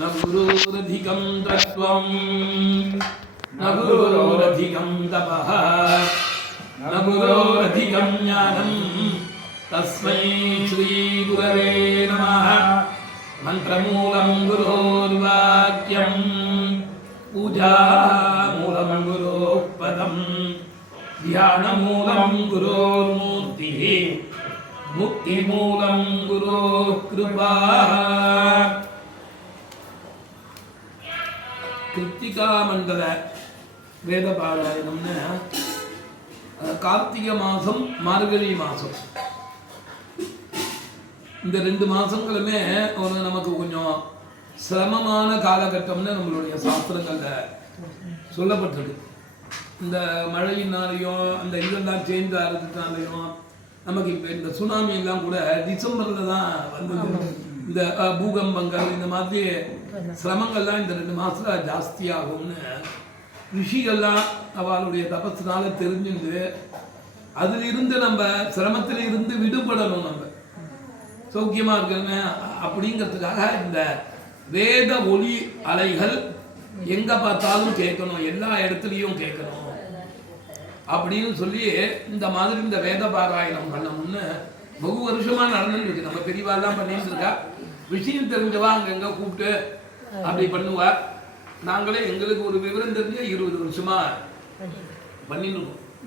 न गुरोरधिकं तत्त्वं न गुरोरधिकं तपः, न गुरोरधिकं ज्ञानं, तस्मै श्रीगुरवे नमः। मन्त्रमूलं गुरोर्वाक्यं, पूजामूलं गुरोः पदं ध्यानमूलं गुरोर्मूर्तिः, मुक्तिमूलं गुरोः कृपा கிருத்திகா மண்டல வேத பாராயணம்னு கார்த்திகை மாதம் மார்கழி மாதம் இந்த ரெண்டு மாதங்களுமே ஒரு நமக்கு கொஞ்சம் சிரமமான காலகட்டம்னு நம்மளுடைய சாஸ்திரங்களில் சொல்லப்பட்டிருக்கு. இந்த மழையினாலையும் அந்த இதெல்லாம் சேஞ்ச் ஆகிறதுனாலையும் நமக்கு இப்போ இந்த சுனாமி எல்லாம் கூட டிசம்பரில் தான் வந்து இந்த பூகம்பங்கள் இந்த மாதிரி சிரமங்கள்லாம் இந்த ரெண்டு மாசத்துல ஜாஸ்தியாகும்னு. ரிஷிகள்லாம் அவளுடைய தபஸ்னால தெரிஞ்சுண்டு அதில் இருந்து நம்ம சிரமத்தில் இருந்து விடுபடணும் நம்ம. சௌக்கியமா இருக்கணுங்க அப்படிங்கிறதுக்காக இந்த வேத ஒளி அலைகள் எங்க பார்த்தாலும் கேட்கணும் எல்லா இடத்துலையும் கேட்கணும். அப்படின்னு சொல்லி இந்த மாதிரி இந்த வேத பாராயணம் பண்ணணும்னு பகு வருஷமா நடந்துட்டு இருக்கு. நம்ம பெரியவாலாம் பண்ணிட்டு இருக்கா. விஷயம் தெரிஞ்சவா அங்கங்க கூப்பிட்டு அப்படி பண்ணுவா. நாங்களே எங்களுக்கு ஒரு விவரம் தெரிஞ்ச இருபது வருஷமா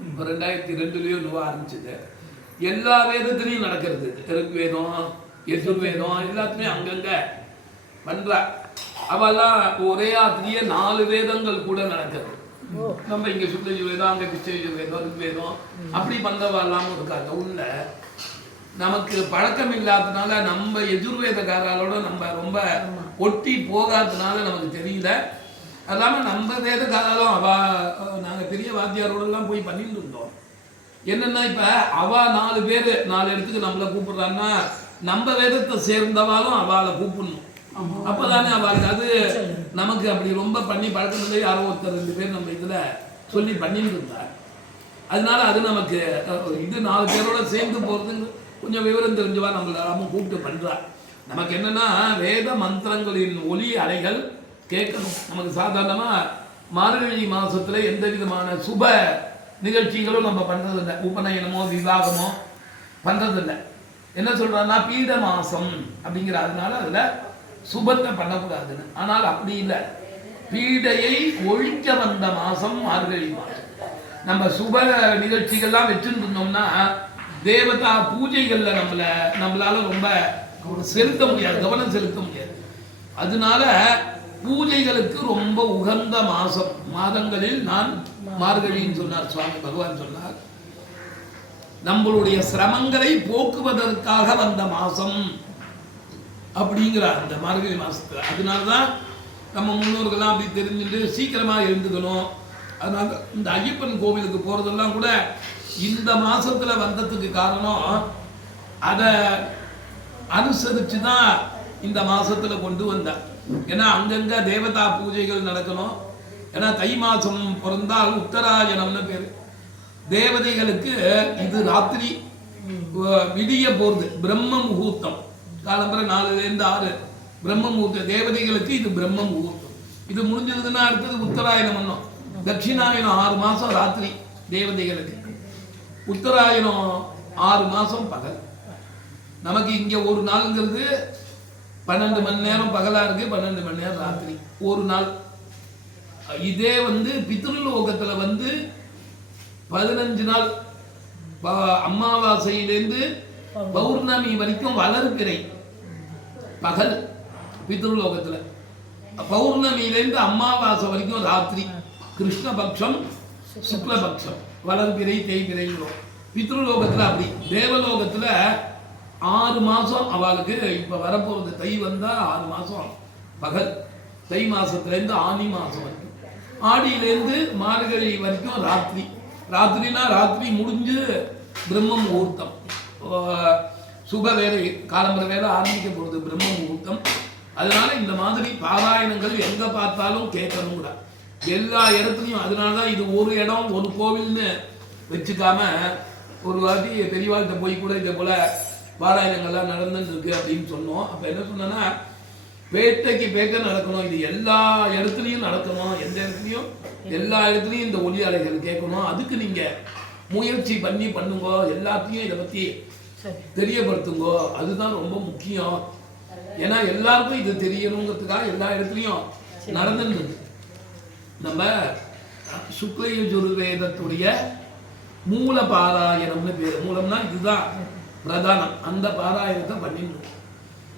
இப்போ ரெண்டாயிரத்தி ரெண்டுலயோ என்னவோ ஆரம்பிச்சது. எல்லா வேதத்திலையும் நடக்கிறது. ரிக்வேதம் யஜுர்வேதம் எல்லாத்துலயும் அங்கங்க பண்றா. அவெல்லாம் ஒரே ஆத்திலேயே நாலு வேதங்கள் கூட நடக்கிறது. நம்ம இங்க சுத்த வேதம் அங்க பிச்சை வேதம் ரிக்வேதம் அப்படி பண்றவெல்லாம் இருக்காங்க. உள்ள நமக்கு பழக்கம் இல்லாததுனால நம்ம எதிர்வேதக்காராலோட நம்ம ரொம்ப ஒட்டி போகாததுனால நமக்கு தெரியல. அது நம்ம வேதக்காரர்களும் அவ நாங்கள் பெரிய வாத்தியாரோடலாம் போய் பண்ணிட்டு இருந்தோம். என்னென்னா இப்போ அவ நாலு பேர் நாலு இடத்துக்கு நம்மளை கூப்பிடுறான்னா நம்ம வேதத்தை சேர்ந்தவாலும் அவளை கூப்பிடணும். அப்போதானே அவளுக்கு அது நமக்கு அப்படி ரொம்ப பண்ணி பழக்கம் இல்லை யாரோ ஒருத்தர் ரெண்டு பேர் நம்ம இதில் சொல்லி பண்ணிட்டு இருந்தார். அதனால அது நமக்கு இது நாலு பேரோட சேர்ந்து போகிறதுங்க கொஞ்சம் விவரம் தெரிஞ்சவா நம்மள எல்லாமும் கூப்பிட்டு பண்ணுறா நமக்கு என்னென்னா வேத மந்திரங்களின் ஒலி அலைகள் கேட்கணும். நமக்கு சாதாரணமாக மார்கழி மாதத்தில் எந்த விதமான சுப நிகழ்ச்சிகளும் நம்ம பண்ணுறதில்லை உபநயனமோ விவாகமோ பண்ணுறதில்லை என்ன சொல்கிறான்னா பீட மாதம் அப்படிங்கிற அதனால அதில் சுபத்தை பண்ணக்கூடாதுன்னு. ஆனால் அப்படி இல்லை. பீடையை ஒழிக்க வந்த மாதம் மார்கழி மாதம் நம்ம சுப நிகழ்ச்சிகள்லாம் வச்சுருந்தோம்னா இருந்தோம்னா தேவதா பூஜைகள்ல நம்மள நம்மளால ரொம்ப செலுத்த முடியாது கவனம் செலுத்த முடியாது. அதனால பூஜைகளுக்கு ரொம்ப உகந்த மாசம். மாதங்களில் நான் மார்கழின்னு சொன்னார் சுவாமி பகவான் சொன்னார். நம்மளுடைய சிரமங்களை போக்குவதற்காக வந்த மாசம் அப்படிங்கிறார் அந்த மார்கழி மாசத்துல. அதனாலதான் நம்ம முன்னோர்கள்லாம் அப்படி தெரிஞ்சுட்டு சீக்கிரமா எழுந்துக்கணும். அதனால இந்த ஐயப்பன் கோவிலுக்கு போறதெல்லாம் கூட இந்த மாசத்துல வந்ததுக்கு காரணம் அதை அனுசரிச்சு தான் இந்த மாசத்துல கொண்டு வந்தேன் ஏன்னா அங்கங்க தேவதா பூஜைகள் நடக்கணும். ஏன்னா தை மாசம் பிறந்தால் உத்தராயணம்னு பேரு. தேவதைகளுக்கு இது ராத்திரி விடிய போகுது பிரம்ம முகூர்த்தம். காலம்பரை நாலுலேருந்து ஆறு பிரம்ம முகூர்த்தம். தேவதைகளுக்கு இது பிரம்ம முகூர்த்தம். இது முடிஞ்சதுன்னா அடுத்தது உத்தராயணம் பண்ணோம் தட்சிணாயணம் ஆறு மாதம் ராத்திரி தேவதைகளுக்கு. உத்தராயணம் ஆறு மாதம் பகல். நமக்கு இங்கே ஒரு நாள்ங்கிறது பன்னெண்டு மணி நேரம் பகலாக இருக்குது பன்னெண்டு மணி நேரம் ராத்திரி. ஒரு நாள். இதே வந்து பித்ருலோகத்தில் வந்து பதினஞ்சு நாள். ப- அமாவாசையிலேருந்து பௌர்ணமி வரைக்கும் வளர்பிறை. பகல் பித்ருலோகத்தில். பௌர்ணமியிலேருந்து அமாவாசை வரைக்கும் ராத்திரி. கிருஷ்ணபக்ஷம் சுக்லபக்ஷம். வளர்பிறை தேய்பிறைங்கிறோம் பித்ருலோகத்தில் அப்படி. தேவலோகத்தில் ஆறு மாதம் அவளுக்கு இப்போ வரப்போகிறது தை வந்தால் ஆறு மாதம் பகல். தை மாதத்துலேருந்து ஆனி மாதம் வரைக்கும். ஆடியிலேருந்து மார்கழி வரைக்கும் ராத்திரி. ராத்திரினா ராத்திரி முடிஞ்சு பிரம்ம முகூர்த்தம். சுப வேலை காலம்பர வேலை ஆரம்பிக்க போகிறது பிரம்ம முகூர்த்தம். அதனால இந்த மாதிரி பாராயணங்கள் எங்கே பார்த்தாலும் கேட்கணுங்கிற எல்லா இடத்துலையும் அதனால தான் இது ஒரு இடம் ஒரு கோவில்னு வச்சுக்காம ஒரு வாட்டி பெரியவாள்கிட்ட போய் கூட இதே போல பாராயணங்கள்லாம் நடந்துட்டு இருக்கு அப்படின்னு சொன்னோம். அப்ப என்ன சொன்னேன்னா பேட்டைக்கு பேக்க நடக்கணும். இது எல்லா இடத்துலையும் நடக்கணும். எந்த இடத்துலையும்? எல்லா இடத்துலையும் இந்த ஒலி அலைகள் கேட்கணும். அதுக்கு நீங்க முயற்சி பண்ணி பண்ணுங்க. எல்லாத்தையும் இதை சரி. தெரியப்படுத்துங்க. அதுதான் ரொம்ப முக்கியம். ஏன்னா எல்லாருக்கும் இது தெரியணுங்கிறதுக்காக எல்லா இடத்துலையும் நடந்துட்டு இருக்கு. நம்ம சுக்லயுஜுர்வேதத்துடைய மூல பாராயணம்னு பேர். மூலம்னா இதுதான் பிரதானம். அந்த பாராயணத்தை பண்ணிடணும்.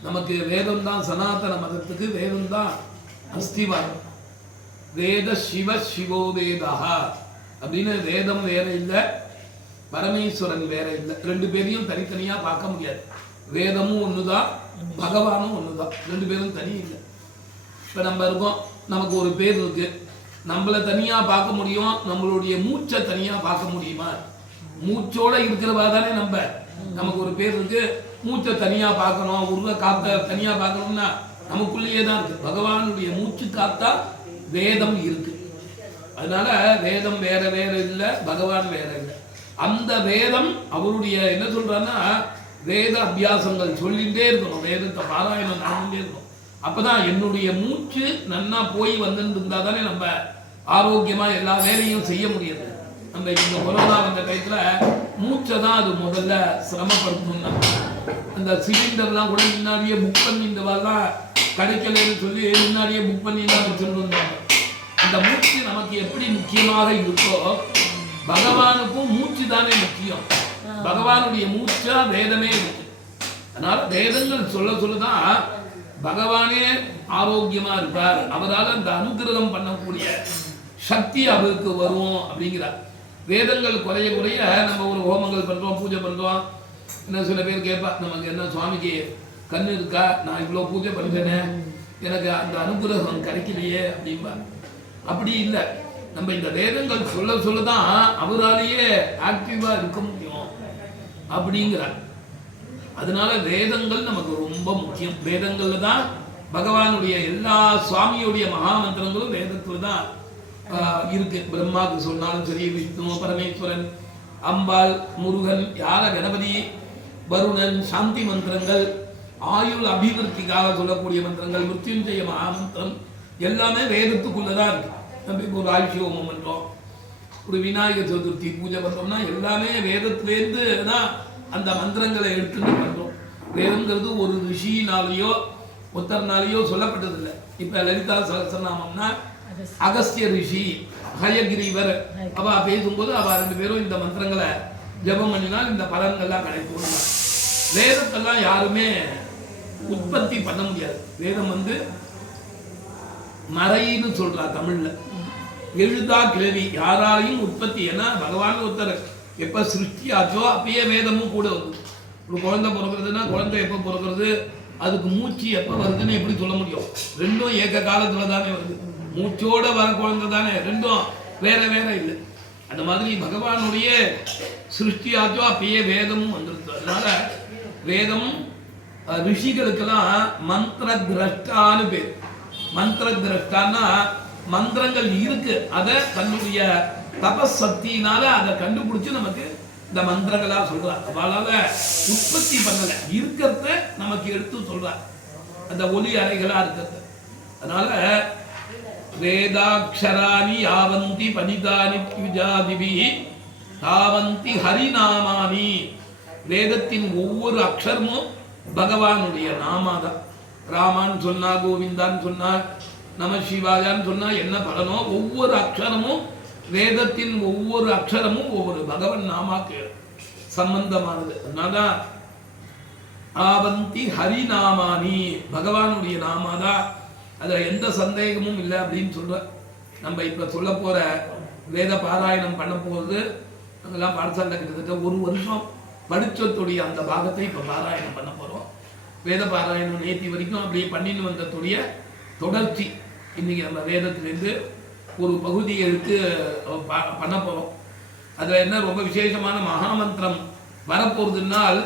நமக்கு வேதம் தான் சனாதன மதத்துக்கு வேதம் தான் அஸ்திவாரம். வேத சிவ சிவோ வேதா அப்படின்னு வேதம் வேற இல்லை பரமேஸ்வரன் வேற இல்லை. ரெண்டு பேரையும் தனித்தனியாக பார்க்க முடியாது. வேதமும் ஒன்று தான் பகவானும் ஒன்று தான் ரெண்டு பேரும் தனி இல்லை. இப்போ நம்ம இருக்கோம். நமக்கு ஒரு பேர் இருக்குது நம்மள தனியா பார்க்க முடியும் நம்மளுடைய மூச்சை தனியா பார்க்க முடியுமா? மூச்சோட இருக்கிறவா தானே நம்ம. நமக்கு ஒரு பேர் இருக்கு மூச்சை தனியா பார்க்கணும் உருவ காத்த தனியா பார்க்கணும்னா நமக்குள்ளேயே தான் இருக்கு. பகவானுடைய மூச்சு காத்தா வேதம் இருக்கு. அதனால வேதம் வேற வேற இல்லை பகவான் வேற இல்லை. அந்த வேதம் அவருடைய என்ன சொல்றான்னா வேத அபியாசங்கள் சொல்லிட்டே இருக்கணும். வேதத்தை பாராயணம் நடந்துட்டே இருக்கணும். அப்பதான் என்னுடைய மூச்சு நன்னா போய் வந்துட்டு இருந்தா தானே நம்ம ஆரோக்கியமா எல்லா வேலையும் செய்ய முடியாது. அந்த இந்த கொரோனா வந்த டயத்துல மூச்சை தான் அது முதல்ல சிரமப்படுத்தணும்னா. அந்த சிலிண்டர்லாம் கூட முன்னாடியே புக் பண்ணி இந்த மாதிரிலாம் கிடைக்கலன்னு சொல்லி முன்னாடியே புக் பண்ணி தான் வச்சுட்டு அந்த மூச்சு நமக்கு எப்படி முக்கியமாக இருக்கோ பகவானுக்கும் மூச்சு தானே முக்கியம். பகவானுடைய மூச்சா வேதமே இருக்கு. அதனால வேதங்கள் சொல்ல சொல்லதான் பகவானே ஆரோக்கியமா இருப்பார். அவரால் அந்த அனுகிரகம் பண்ணக்கூடிய சக்தி அவருக்கு வரும் அப்படிங்கிறார். வேதங்கள் குறைய குறைய நம்ம ஒரு ஹோமங்கள் பண்ணுறோம் பூஜை பண்ணுறோம் என்ன சில பேர் கேட்பா நமக்கு என்ன சுவாமிக்கு கண்ணு இருக்கா? நான் இவ்வளோ பூஜை பண்ணுறேனே எனக்கு அந்த அனுகிரகம் கிடைக்கலையே அப்படின்பா அப்படி இல்லை. நம்ம இந்த வேதங்கள் சொல்ல சொல்ல தான் அவராலேயே ஆக்டிவாக இருக்க முடியும் அப்படிங்கிறார். அதனால வேதங்கள் நமக்கு ரொம்ப முக்கியம். வேதங்கள்ல தான் பகவானுடைய எல்லா சுவாமியுடைய மகாமந்திரங்களும் வேதத்தில் தான் இருக்கு. பிரம்மாவுக்கு சொன்னாலும் சரி விஷ்ணு பரமேஸ்வரன். அம்பாள் முருகன் யார கணபதி வருணன் சாந்தி மந்திரங்கள் ஆயுள் அபிவிருத்திக்காக சொல்லக்கூடிய மந்திரங்கள் மிருத்யுஞ்சய மகாமந்திரம் எல்லாமே வேதத்துக்குள்ளதான் இருக்கு. நம்ம ஒரு ஆயுஷி ஹோமம் பண்றோம். ஒரு விநாயகர் சதுர்த்தி பூஜை பண்றோம்னா எல்லாமே வேதத்திலேருந்து தான் அந்த மந்திரங்களை எடுத்துட்டு பண்றோம். வேதங்கிறது ஒரு ரிஷினாலேயோ ஒத்தர்னாலேயோ சொல்லப்பட்டதில்லை. இப்போ லலிதா சகசநாமம்னா அகஸ்திய ரிஷி ஹயகிரீவர் அவ பேசும்போது அவ ரெண்டு பேரும் இந்த மந்திரங்களை ஜெபம் பண்ணினால் இந்த பலன்கள்லாம் கிடைக்கும் வேதத்தெல்லாம் யாருமே உற்பத்தி பண்ண முடியாது. வேதம் வந்து மறைன்னு சொல்றா தமிழ்ல. எழுதா கிழவி யாராலையும் உற்பத்தி ஏன்னா பகவான் ஒருத்தர் எப்ப சிருஷ்டி ஆச்சோ அப்பயே வேதமும் கூட வருது ஒரு குழந்தை பிறக்கிறதுனா குழந்தை எப்போ பிறக்கிறது அதுக்கு மூச்சு எப்போ வருதுன்னு எப்படி சொல்ல முடியும்? ரெண்டும் ஏக காலத்துல தானே வருது. மூச்சோட வர குழந்தை தானே. ரெண்டும் வேற வேற இல்லை. அந்த மாதிரி பகவானுடைய சிருஷ்டி அப்பயே வேதமும் வந்துருது அதனால வேதம் ரிஷிகளுக்கெல்லாம் மந்திர திரஷ்டான்னு பேர். மந்திர திரஷ்டான்னா மந்திரங்கள் இருக்கு. அதை தன்னுடைய தபஸ் சக்தியினால அதை கண்டுபிடிச்சு நமக்கு இந்த மந்திரங்களா சொல்றார். அவளால உற்பத்தி பண்ணல. இருக்கிறத நமக்கு எடுத்து சொல்றார். அந்த ஒலி அறைகளா இருக்கிறது. அதனால வேதாட்சராணி யாவந்தி பனிதானி த்விஜாதிபி தாவந்தி ஹரிநாமானி வேதத்தின் ஒவ்வொரு அக்ஷரமும் பகவானுடைய நாமாதான். ராமான்னு சொன்னா கோவிந்தான்னு சொன்னா நம சிவாயான்னு சொன்னா என்ன பலனோ ஒவ்வொரு அக்ஷரமும் வேதத்தின் ஒவ்வொரு அக்ஷரமும் ஒவ்வொரு பகவன் நாமாக்கு சம்பந்தமானது. அதனால ஆவந்தி ஹரிநாமானி பகவானுடைய நாமாதான் அதில் எந்த சந்தேகமும் இல்லை அப்படின்னு சொல்ற நம்ம இப்போ சொல்ல போகிற வேத பாராயணம் பண்ண போகிறது அதெல்லாம் பாடசாலை கிட்டத்தட்ட ஒரு வருஷம் படித்தத்துடைய அந்த பாகத்தை இப்போ பாராயணம் பண்ண போகிறோம் வேத பாராயணம் நேத்தி வரைக்கும் அப்படியே பண்ணின்னு வந்ததுடைய தொடர்ச்சி. இன்னைக்கு நம்ம வேதத்திலேருந்து ஒரு பகுதியை எடுத்து பண்ண போகிறோம் அதில் என்ன ரொம்ப விசேஷமான மகாமந்திரம் வரப்போகுதுன்னால்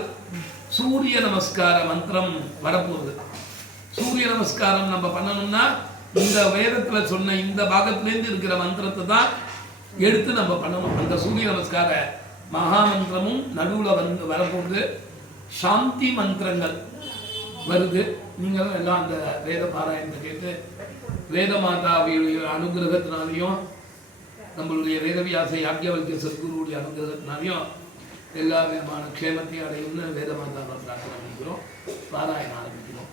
சூரிய நமஸ்கார மந்திரம் வரப்போகுது. சூரிய நமஸ்காரம் நம்ம பண்ணணும்னா இந்த வேதத்தில் சொன்ன இந்த பாகத்திலேருந்து இருக்கிற மந்திரத்தை தான் எடுத்து நம்ம பண்ணணும். அந்த சூரிய நமஸ்கார மகாமந்திரமும் நடுவில் வந்து வரப்போகுது. சாந்தி மந்திரங்கள் வருது. நீங்களும் எல்லாம் அந்த வேத பாராயணத்தை கேட்டு வேத மாதாவியுடைய அனுகிரகத்தினாலையும் நம்மளுடைய வேதவியாச யாக்கியவல்கிய சத்குருவுடைய அனுகிரகத்தினாலையும் எல்லா விதமான க்ஷேமத்தையும் அடையும்னு வேத மாதாவை பிரார்த்தனை பண்ணிக்கிறோம். பாராயணம் ஆரம்பிக்கிறோம்.